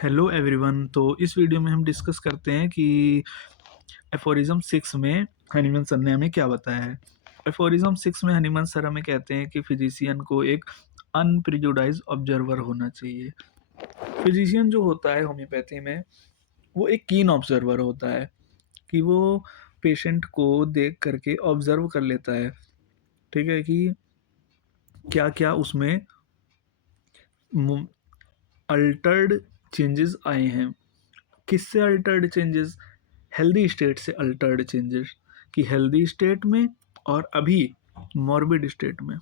Hello everyone. तो इस video में हम डिस्कस करते हैं कि एफोरिज्म 6 में हनीमन सर ने हमें क्या बताया है। एफोरिज्म 6 में हनीमन सर हमें कहते हैं कि फिजिशियन को एक अनप्रिजुडाइज ऑब्जर्वर होना चाहिए। फिजिशियन जो होता है होम्योपैथी में, वो एक कीन ऑब्जर्वर होता है कि वो पेशेंट को देख करके ऑब्जर्व कर लेता है, ठीक है, कि क्या क्या उसमें अल्टर्ड चेंजेस आए हैं। किससे अल्टर्ड चेंजेस? हेल्दी स्टेट से अल्टर्ड चेंजेस, कि हेल्दी स्टेट में और अभी मॉर्बिड स्टेट में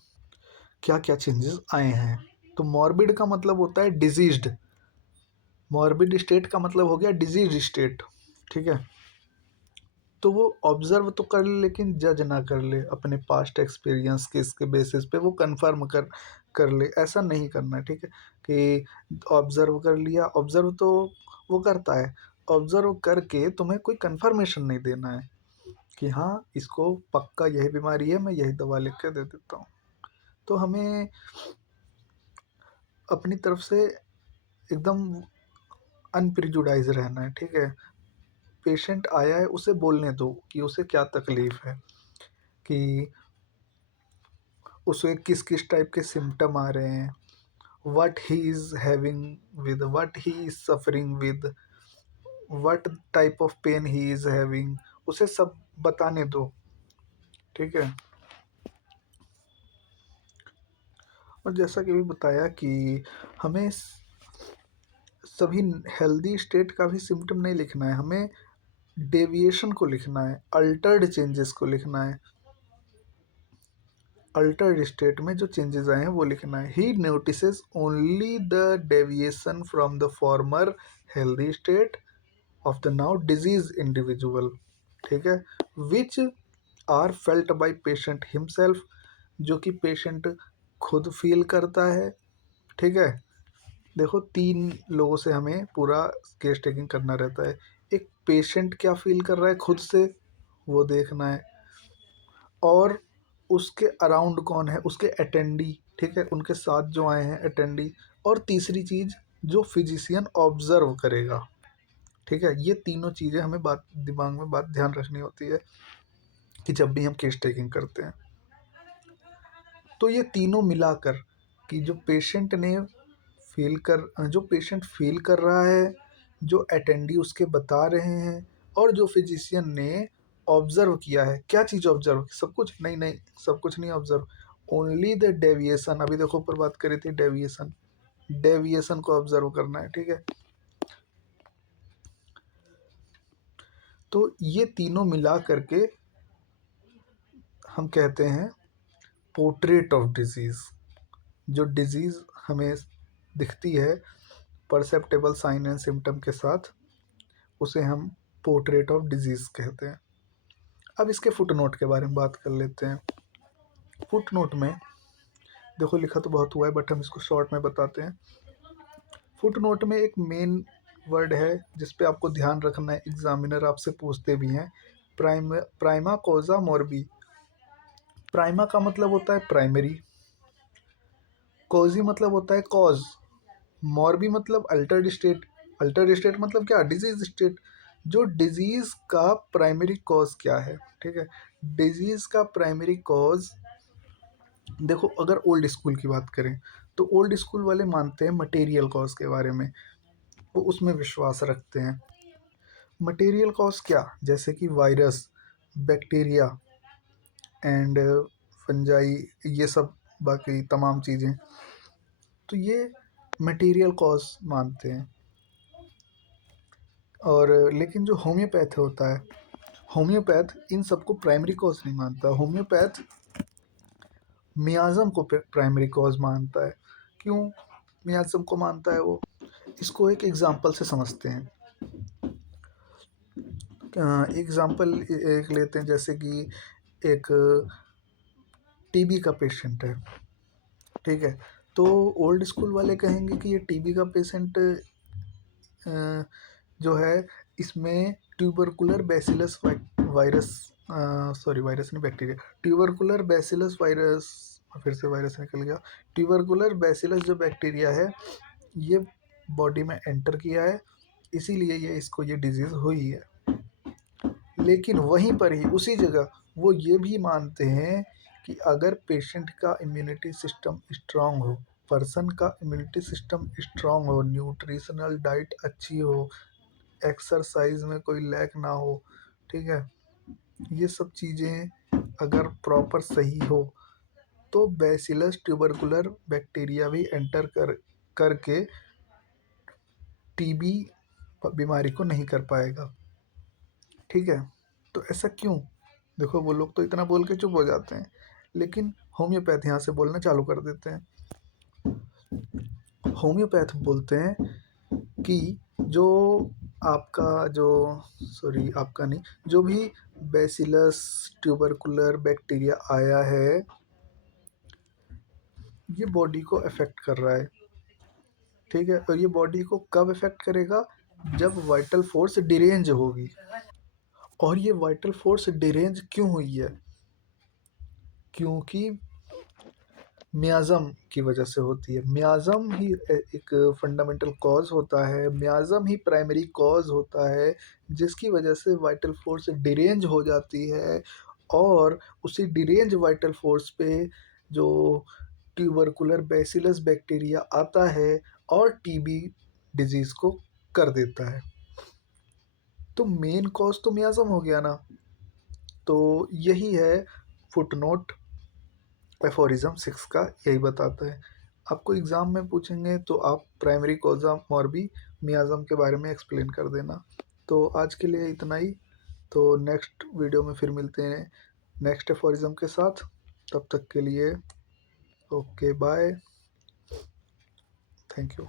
क्या क्या चेंजेस आए हैं। तो मॉर्बिड का मतलब होता है डिजीज्ड, मॉर्बिड स्टेट का मतलब हो गया डिजीज स्टेट, ठीक है। तो वो ऑब्जर्व तो कर ले लेकिन जज ना कर ले, अपने पास्ट एक्सपीरियंस के इसके बेसिस पे वो कंफर्म कर कर ले, ऐसा नहीं करना, ठीक है। कि ऑब्जर्व कर लिया, ऑब्जर्व तो वो करता है, ऑब्जर्व करके तुम्हें कोई कंफर्मेशन नहीं देना है कि हाँ इसको पक्का यही बीमारी है, मैं यही दवा लिख के दे देता हूँ। तो हमें अपनी तरफ से एकदम अनप्रिजुडाइज रहना है, ठीक है। पेशेंट आया है, उसे बोलने दो कि उसे क्या तकलीफ़ है, कि उसे किस किस टाइप के सिम्टम आ रहे हैं, what he is having with, what he is suffering with, what type of pain he is having, उसे सब बताने दो, ठीक है। और जैसा कि अभी बताया कि हमें सभी हेल्दी स्टेट का भी सिम्टम नहीं लिखना है, हमें डेविएशन को लिखना है, अल्टर्ड चेंजेस को लिखना है। अल्टर्ड स्टेट में जो चेंजेस आए हैं वो लिखना है। He notices only the deviation from the former healthy state of the now disease individual, ठीक है, which are felt by patient himself, जो कि पेशेंट खुद फील करता है, ठीक है। देखो, तीन लोगों से हमें पूरा केस टेकिंग करना रहता है। एक पेशेंट क्या फील कर रहा है खुद से, वो देखना है, और उसके अराउंड कौन है, उसके अटेंडी, ठीक है, उनके साथ जो आए हैं अटेंडी, और तीसरी चीज़ जो फिजिशियन ऑब्जर्व करेगा, ठीक है। ये तीनों चीज़ें हमें बात दिमाग में बात ध्यान रखनी होती है कि जब भी हम केस टेकिंग करते हैं। तो ये तीनों मिलाकर कि जो पेशेंट फील कर रहा है, जो अटेंडी उसके बता रहे हैं, और जो फिजिशियन ने ऑब्जर्व किया है। क्या चीज़ ऑब्जर्व? सब कुछ नहीं, नहीं सब कुछ नहीं ऑब्जर्व, ओनली द डेविएशन। अभी देखो ऊपर बात करी थी डेविएशन, डेविएशन को ऑब्जर्व करना है, ठीक है। तो ये तीनों मिला करके हम कहते हैं पोर्ट्रेट ऑफ डिजीज़। जो डिजीज़ हमें दिखती है परसेप्टेबल साइन एंड सिम्टम के साथ, उसे हम पोर्ट्रेट ऑफ डिजीज़ कहते हैं। अब इसके फुट नोट के बारे में बात कर लेते हैं। फुट नोट में देखो लिखा तो बहुत हुआ है, बट हम इसको शॉर्ट में बताते हैं। फुट नोट में एक मेन वर्ड है जिस पे आपको ध्यान रखना है, एग्जामिनर आपसे पूछते भी हैं, प्राइमा कोजा मोरबी। प्राइमा का मतलब होता है प्राइमरी, कोजी मतलब होता है कॉज, मॉर्बी मतलब अल्टर्ड स्टेट। अल्टर्ड स्टेट मतलब क्या? Disease state. जो डिजीज का प्राइमरी कॉज क्या है, ठीक है। डिजीज का प्राइमरी कॉज, देखो अगर ओल्ड स्कूल की बात करें तो ओल्ड स्कूल वाले मानते हैं मटेरियल कॉज के बारे में, वो उसमें विश्वास रखते हैं। मटेरियल कॉज क्या? जैसे कि वायरस, बैक्टीरिया एंड फंजाई, ये सब बाकी तमाम चीज़ें, तो ये मटेरियल कॉज मानते हैं। और लेकिन जो होम्योपैथ होता है, होम्योपैथ इन सबको प्राइमरी कॉज नहीं मानता। होम्योपैथ मियाज़म को प्राइमरी कॉज मानता है। क्यों मियाज़म को मानता है वो? इसको एक एग्जांपल से समझते हैं। एग्जांपल एक लेते हैं, जैसे कि एक टीबी का पेशेंट है, ठीक है। तो ओल्ड स्कूल वाले कहेंगे कि ये टीबी का पेशेंट जो है, इसमें tubercular bacillus virus, sorry virus नहीं बैक्टीरिया, ट्यूबरकुलर बैसिलस वायरस, फिर से वायरस निकल गया। ट्यूबरकुलर बैसिलस जो बैक्टीरिया है, ये बॉडी में एंटर किया है, इसीलिए ये डिजीज़ हुई है। लेकिन वहीं पर ही उसी जगह वो ये भी मानते हैं कि अगर पेशेंट का इम्यूनिटी सिस्टम स्ट्रांग हो, पर्सन का इम्यूनिटी सिस्टम स्ट्रांग हो, न्यूट्रिशनल डाइट अच्छी हो, एक्सरसाइज में कोई लैक ना हो, ठीक है, ये सब चीज़ें अगर प्रॉपर सही हो, तो बैसिलस ट्यूबरकुलर बैक्टीरिया भी एंटर करके टीबी बीमारी को नहीं कर पाएगा। ठीक है, तो ऐसा क्यों? देखो, वो लोग तो इतना बोल के चुप हो जाते हैं, लेकिन होम्योपैथ यहाँ से बोलना चालू कर देते हैं। होम्योपैथ बोलते हैं कि जो आपका जो सॉरी आपका नहीं, जो भी बैसिलस ट्यूबरकुलर बैक्टीरिया आया है, ये बॉडी को अफेक्ट कर रहा है। ठीक है, और ये बॉडी को कब अफेक्ट करेगा? जब वाइटल फोर्स डिरेंज होगी। और ये वाइटल फोर्स डिरेंज क्यों हुई है? क्योंकि मियाज़म की वजह से होती है। मियाज़म ही एक फंडामेंटल कॉज होता है, मियाज़म ही प्राइमरी कॉज होता है, जिसकी वजह से वाइटल फोर्स डिरेंज हो जाती है। और उसी डिरेंज वाइटल फोर्स पे जो ट्यूबरकुलर बैसिलस बैक्टीरिया आता है और टीबी डिजीज़ को कर देता है। तो मेन कॉज तो मियाज़म हो गया ना। तो यही है फुटनोट एफोरिज्म 6 का, यही बताता है। आपको एग्ज़ाम में पूछेंगे तो आप प्राइमरी कॉज़ा मॉर्बी मियाज़म के बारे में एक्सप्लेन कर देना। तो आज के लिए इतना ही। तो नेक्स्ट वीडियो में फिर मिलते हैं नेक्स्ट एफोरिज्म के साथ। तब तक के लिए ओके बाय, थैंक यू।